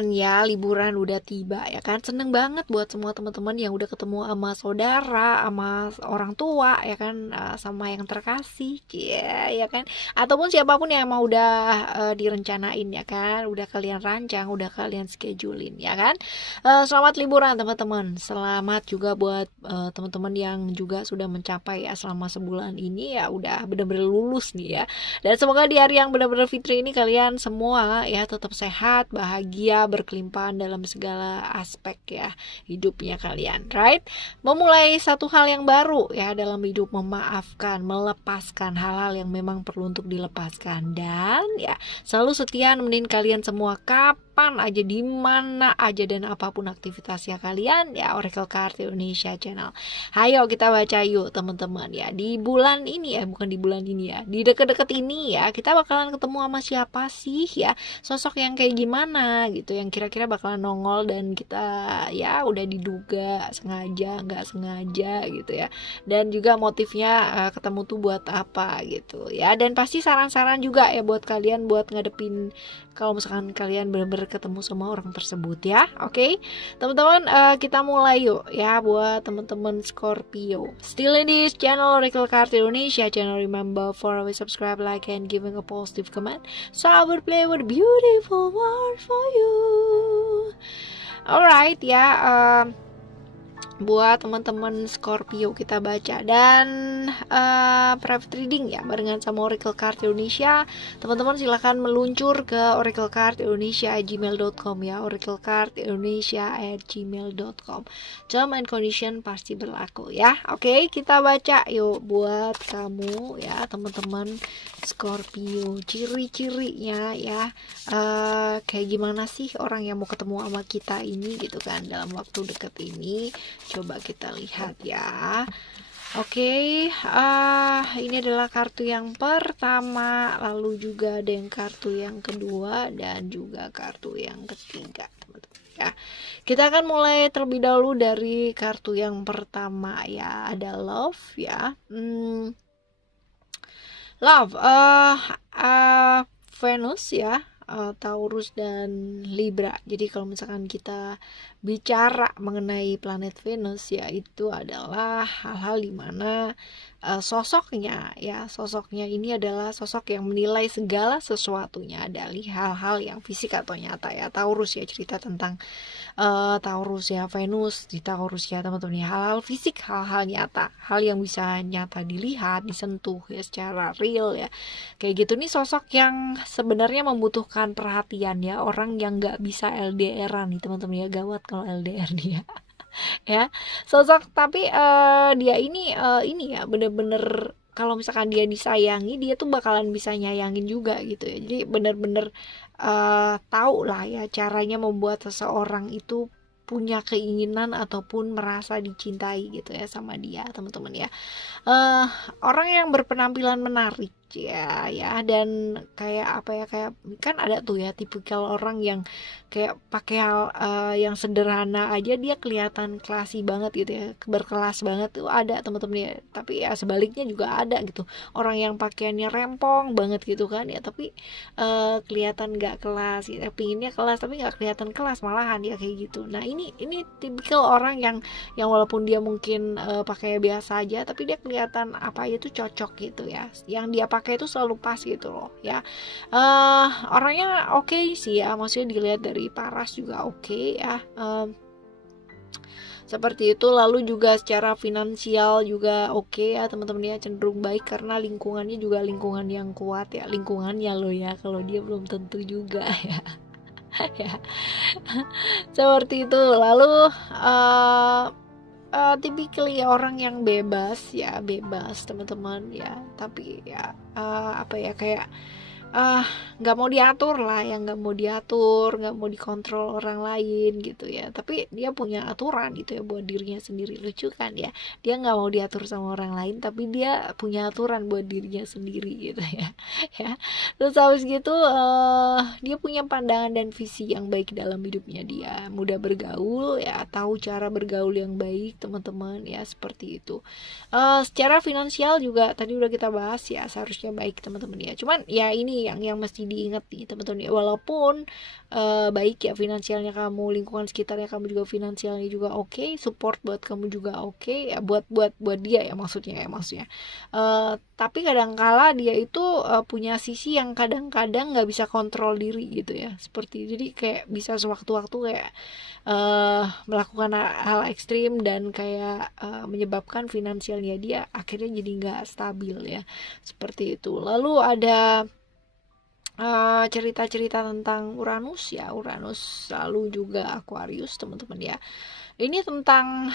teman-teman ya, liburan udah tiba ya kan. Seneng banget buat semua teman-teman yang udah ketemu sama saudara, sama orang tua ya kan, sama yang terkasih ya kan. Ataupun siapapun yang mau udah direncanain ya kan, udah kalian rancang, udah kalian schedulein ya kan. Selamat liburan teman-teman. Selamat juga buat teman-teman yang juga sudah mencapai ya selama sebulan ini ya, udah benar-benar lulus nih ya. Dan semoga di hari yang benar-benar fitri ini kalian semua ya tetap sehat, bahagia, berkelimpahan dalam segala aspek ya hidupnya kalian, right? Memulai satu hal yang baru ya dalam hidup, memaafkan, melepaskan hal-hal yang memang perlu untuk dilepaskan, dan ya selalu setia nemenin kalian semua kapan aja, di mana aja, dan apapun aktivitasnya kalian ya. Oracle Card Indonesia Channel. Hayo kita baca yuk teman-teman ya. Di bulan ini ya, bukan di bulan ini ya, di deket-deket ini ya, kita bakalan ketemu sama siapa sih ya, sosok yang kayak gimana gitu, yang kira-kira bakalan nongol dan kita ya udah diduga sengaja nggak sengaja gitu ya. Dan juga motifnya ketemu tuh buat apa gitu ya. Dan pasti saran-saran juga ya buat kalian buat ngadepin kalau misalkan kalian benar-benar ketemu sama orang tersebut ya. Oke, teman-teman, kita mulai yuk ya buat teman-teman Scorpio. Still in this channel Oracle Card Indonesia Channel. Remember for always subscribe, like, and giving a positive comment, so I will play with beautiful word for you. Alright ya, buat teman-teman Scorpio kita baca dan private reading ya barengan sama Oracle Card Indonesia. Teman-teman silahkan meluncur ke oraclecardindonesia@gmail.com ya, oraclecardindonesia@gmail.com. Term and condition pasti berlaku ya. Oke, kita baca yuk buat kamu ya teman-teman Scorpio. Ciri-cirinya ya, kayak gimana sih orang yang mau ketemu sama kita ini gitu kan dalam waktu dekat ini. Coba kita lihat ya. Oke, ini adalah kartu yang pertama, lalu juga ada yang kartu yang kedua dan juga kartu yang ketiga, teman-teman ya. Kita akan mulai terlebih dahulu dari kartu yang pertama ya, ada love ya. Love, Venus ya, Taurus dan Libra. Jadi kalau misalkan kita bicara mengenai planet Venus ya, itu adalah hal-hal dimana sosoknya ini adalah sosok yang menilai segala sesuatunya dari hal-hal yang fisik atau nyata ya. Taurus ya, cerita tentang Taurus ya, Venus di Taurus ya teman-teman ya, hal-hal fisik, hal-hal nyata, hal yang bisa nyata dilihat, disentuh ya secara real ya, kayak gitu. Nih sosok yang sebenarnya membutuhkan perhatian ya, orang yang nggak bisa LDR-an nih teman-teman ya, gawat kalau LDR dia ya sosok. Tapi dia ini ya bener-bener kalau misalkan dia disayangi, dia tuh bakalan bisa nyayangin juga gitu ya. Jadi bener-bener tahu lah ya caranya membuat seseorang itu punya keinginan ataupun merasa dicintai gitu ya sama dia teman-teman ya. Orang yang berpenampilan menarik ya dan kayak apa ya, kayak kan ada tuh ya tipikal orang yang kayak pakai hal yang sederhana aja dia kelihatan classy banget gitu ya, berkelas banget tuh ada teman-teman ya. Tapi ya sebaliknya juga ada gitu, orang yang pakaiannya rempong banget gitu kan ya, tapi kelihatan nggak kelas ya, pinginnya kelas tapi nggak kelihatan kelas malahan ya kayak gitu. Nah ini tipikal orang yang walaupun dia mungkin pakai biasa aja, tapi dia kelihatan apa itu cocok gitu ya, yang dia pakai itu selalu pas gitu loh ya. Orangnya oke sih ya, maksudnya dilihat dari paras juga oke ya, seperti itu. Lalu juga secara finansial juga oke ya teman-teman ya, cenderung baik karena lingkungannya juga lingkungan yang kuat ya, lingkungannya loh ya, kalau dia belum tentu juga ya. Ya seperti itu. Lalu typically orang yang bebas ya, bebas teman-teman ya, tapi ya apa ya, kayak nggak mau diatur lah ya, nggak mau diatur, nggak mau dikontrol orang lain gitu ya, tapi dia punya aturan gitu ya buat dirinya sendiri. Lucu kan ya, dia nggak mau diatur sama orang lain tapi dia punya aturan buat dirinya sendiri gitu ya. Ya terus habis gitu dia punya pandangan dan visi yang baik dalam hidupnya, dia mudah bergaul ya, tahu cara bergaul yang baik teman-teman ya, seperti itu. Secara finansial juga tadi udah kita bahas ya, seharusnya baik teman-teman ya. Cuman ya ini nih yang mesti diingat nih teman-teman ya. Walaupun baik ya finansialnya kamu, lingkungan sekitarnya kamu juga finansialnya juga oke, support buat kamu juga oke ya, buat dia ya maksudnya. Tapi kadangkala dia itu punya sisi yang kadang-kadang nggak bisa kontrol diri gitu ya, seperti jadi kayak bisa sewaktu-waktu kayak melakukan hal ekstrim dan kayak menyebabkan finansialnya dia akhirnya jadi nggak stabil ya, seperti itu. Lalu ada cerita-cerita tentang Uranus ya, Uranus lalu juga Aquarius teman-teman ya. Ini tentang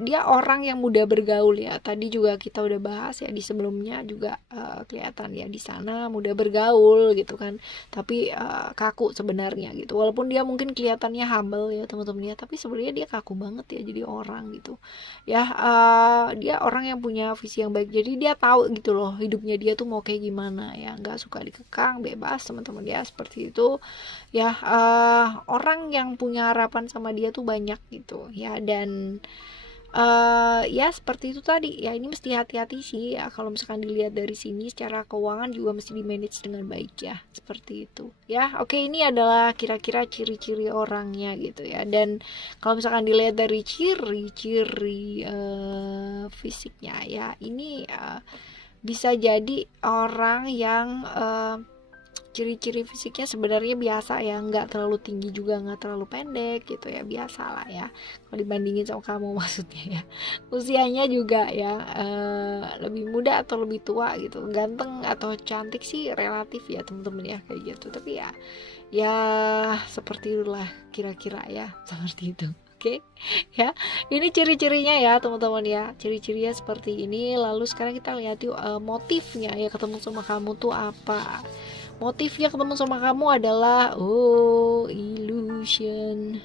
dia orang yang mudah bergaul ya. Tadi juga kita udah bahas ya di sebelumnya juga, kelihatan ya di sana mudah bergaul gitu kan. Tapi kaku sebenarnya gitu. Walaupun dia mungkin kelihatannya humble ya teman-teman ya, tapi sebenarnya dia kaku banget ya jadi orang gitu. Ya dia orang yang punya visi yang baik. Jadi dia tahu gitu loh hidupnya dia tuh mau kayak gimana ya. Nggak suka dikekang, bebas teman-teman ya, seperti itu. Ya orang yang punya harapan sama dia tuh banyak gitu ya. Dan ya seperti itu tadi ya, ini mesti hati-hati sih ya kalau misalkan dilihat dari sini. Secara keuangan juga mesti di manage dengan baik ya, seperti itu ya. Oke, ini adalah kira-kira ciri-ciri orangnya gitu ya. Dan kalau misalkan dilihat dari ciri-ciri fisiknya ya, ini bisa jadi orang yang ciri-ciri fisiknya sebenarnya biasa ya, nggak terlalu tinggi juga nggak terlalu pendek gitu ya, biasa lah ya kalau dibandingin sama kamu maksudnya ya. Usianya juga ya lebih muda atau lebih tua gitu, ganteng atau cantik sih relatif ya teman-teman ya kayak gitu. Tapi ya seperti itulah kira-kira ya, seperti itu. Oke, ya ini ciri-cirinya ya teman-teman ya, ciri-cirinya seperti ini. Lalu sekarang kita lihat yuk motifnya ya ketemu sama kamu tuh apa. Motifnya ketemu sama kamu adalah illusion.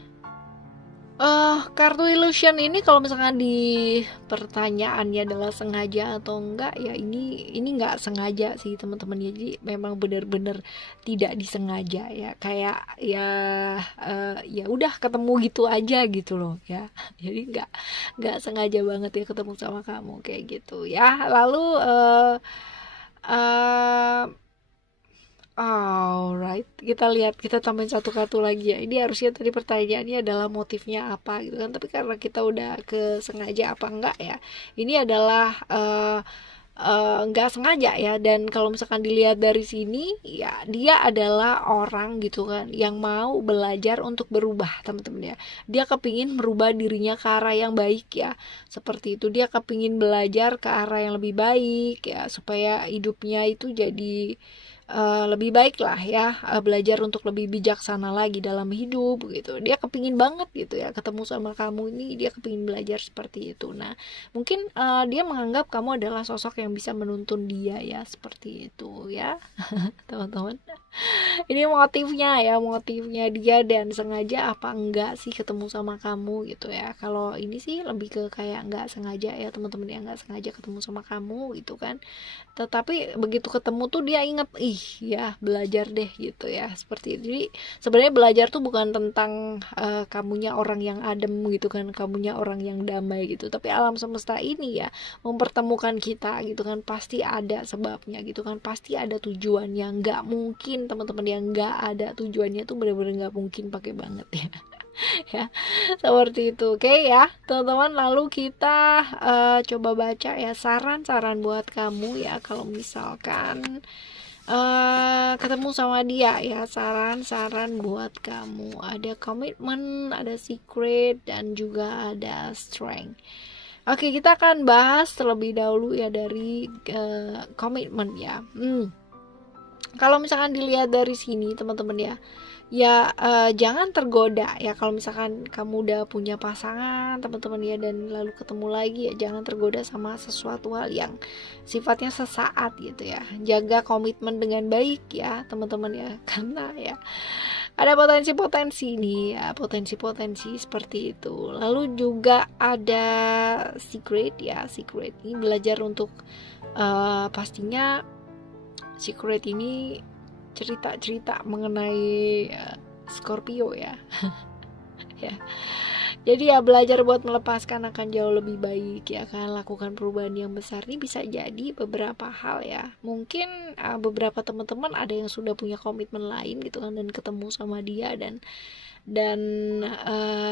Kartu illusion ini kalau misalkan di pertanyaannya adalah sengaja atau enggak ya, ini nggak sengaja sih teman-teman ya. Jadi memang benar-benar tidak disengaja ya, kayak ya ya udah ketemu gitu aja gitu loh ya. Jadi nggak sengaja banget ya ketemu sama kamu kayak gitu ya. Lalu alright, kita lihat, kita tambahin satu kartu lagi ya. Ini harusnya tadi pertanyaannya adalah motifnya apa gitu kan, tapi karena kita udah kesengaja apa enggak ya, ini adalah nggak sengaja ya. Dan kalau misalkan dilihat dari sini ya, dia adalah orang gitu kan yang mau belajar untuk berubah teman-teman ya. Dia kepingin merubah dirinya ke arah yang baik ya, seperti itu. Dia kepingin belajar ke arah yang lebih baik ya, supaya hidupnya itu jadi lebih baik lah ya, belajar untuk lebih bijaksana lagi dalam hidup gitu. Dia kepingin banget gitu ya ketemu sama kamu ini, dia kepingin belajar seperti itu. Nah mungkin dia menganggap kamu adalah sosok yang bisa menuntun dia ya, seperti itu ya teman-teman. Ini motifnya dia, dan sengaja apa enggak sih ketemu sama kamu gitu ya. Kalau ini sih lebih ke kayak enggak sengaja ya teman-teman ya, enggak sengaja ketemu sama kamu gitu kan. Tetapi begitu ketemu tuh dia inget, ya belajar deh gitu ya, seperti itu. Jadi sebenarnya belajar tuh bukan tentang kamunya orang yang adem gitu kan, kamunya orang yang damai gitu, tapi alam semesta ini ya mempertemukan kita gitu kan, pasti ada sebabnya gitu kan, pasti ada tujuannya. Nggak mungkin teman-teman yang nggak ada tujuannya tuh benar-benar nggak mungkin, pakai banget ya. Ya seperti itu. Oke ya teman-teman, lalu kita coba baca ya saran-saran buat kamu ya kalau misalkan ketemu sama dia ya. Saran-saran buat kamu ada komitmen, ada secret, dan juga ada strength. Oke, kita akan bahas terlebih dahulu ya dari komitmen ya. Kalau misalkan dilihat dari sini teman-teman ya jangan tergoda ya. Kalau misalkan kamu udah punya pasangan teman-teman ya, dan lalu ketemu lagi ya, jangan tergoda sama sesuatu hal yang sifatnya sesaat gitu ya. Jaga komitmen dengan baik ya teman-teman ya, karena ya ada potensi-potensi nih ya, potensi-potensi seperti itu. Lalu juga ada secret ya, secret ini belajar untuk pastinya secret ini cerita-cerita mengenai Scorpio ya. ya. Jadi ya belajar buat melepaskan akan jauh lebih baik ya kan. Lakukan perubahan yang besar ini bisa jadi beberapa hal ya. Mungkin beberapa teman-teman ada yang sudah punya komitmen lain gitu kan, dan ketemu sama dia dan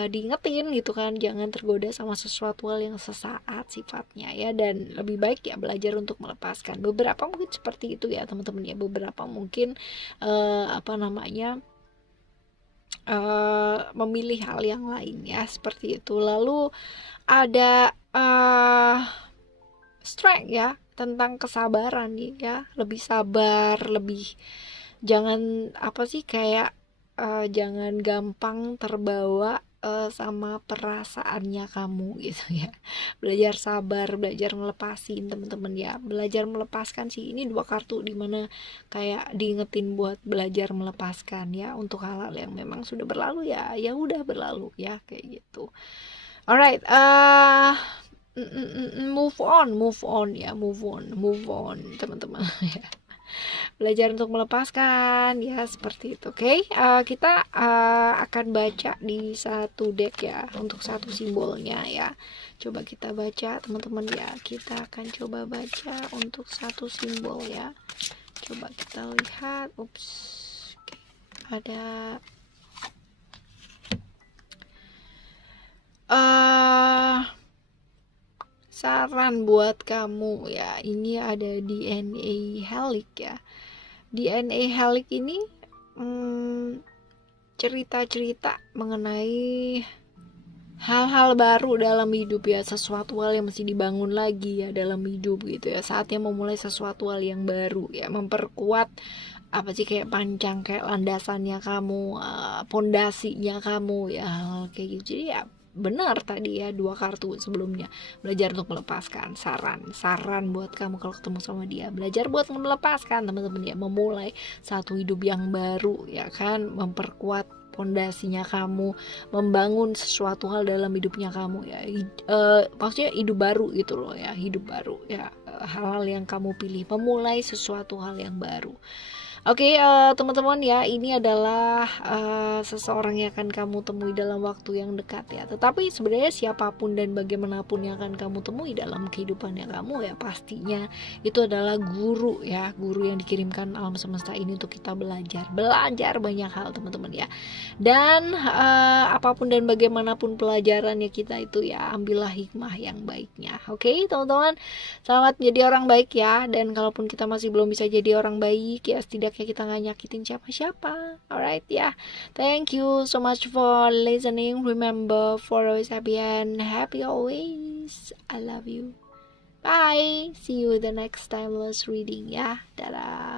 diingetin gitu kan, jangan tergoda sama sesuatu hal yang sesaat sifatnya ya, dan lebih baik ya belajar untuk melepaskan. Beberapa mungkin seperti itu ya teman-teman ya, beberapa mungkin memilih hal yang lain ya, seperti itu. Lalu ada strength ya, tentang kesabaran nih ya, lebih sabar, lebih jangan jangan gampang terbawa sama perasaannya kamu gitu ya. Belajar sabar, belajar ngelepasin teman-teman ya, belajar melepaskan sih. Ini 2 kartu dimana kayak diingetin buat belajar melepaskan ya, untuk hal-hal yang memang sudah berlalu ya, ya udah berlalu ya, kayak gitu. Alright, move on ya, move on teman-teman ya. Belajar untuk melepaskan ya, seperti itu. Oke, kita akan baca di satu deck ya, untuk satu simbolnya ya. Coba kita baca teman-teman ya, kita akan coba baca untuk satu simbol ya. Coba kita lihat. Oke. Ada saran buat kamu ya. Ini ada DNA Helix ya. DNA Helix ini cerita-cerita mengenai hal-hal baru dalam hidup ya, sesuatu hal yang mesti dibangun lagi ya dalam hidup gitu ya. Saatnya memulai sesuatu hal yang baru ya, memperkuat kayak pancang, kayak landasannya kamu, pondasinya kamu ya, kayak gitu. Jadi ya benar tadi ya, 2 kartu sebelumnya, belajar untuk melepaskan. Saran buat kamu kalau ketemu sama dia, belajar buat melepaskan teman-teman ya, memulai satu hidup yang baru ya kan, memperkuat pondasinya kamu, membangun sesuatu hal dalam hidupnya kamu ya, maksudnya hidup baru gitu loh ya, hidup baru ya, hal-hal yang kamu pilih, memulai sesuatu hal yang baru. Oke, teman-teman ya, ini adalah seseorang yang akan kamu temui dalam waktu yang dekat ya. Tetapi sebenarnya siapapun dan bagaimanapun yang akan kamu temui dalam kehidupannya kamu ya, pastinya itu adalah guru ya, guru yang dikirimkan alam semesta ini untuk kita belajar banyak hal teman-teman ya. Dan apapun dan bagaimanapun pelajarannya kita itu ya, ambillah hikmah yang baiknya. Oke, teman-teman, selamat menjadi orang baik ya. Dan kalaupun kita masih belum bisa jadi orang baik ya, setidaknya kita nggak nyakitin siapa-siapa. Alright ya, thank you so much for listening. Remember, for always happy and happy always. I love you. Bye, see you the next timeless reading ya. Dadah.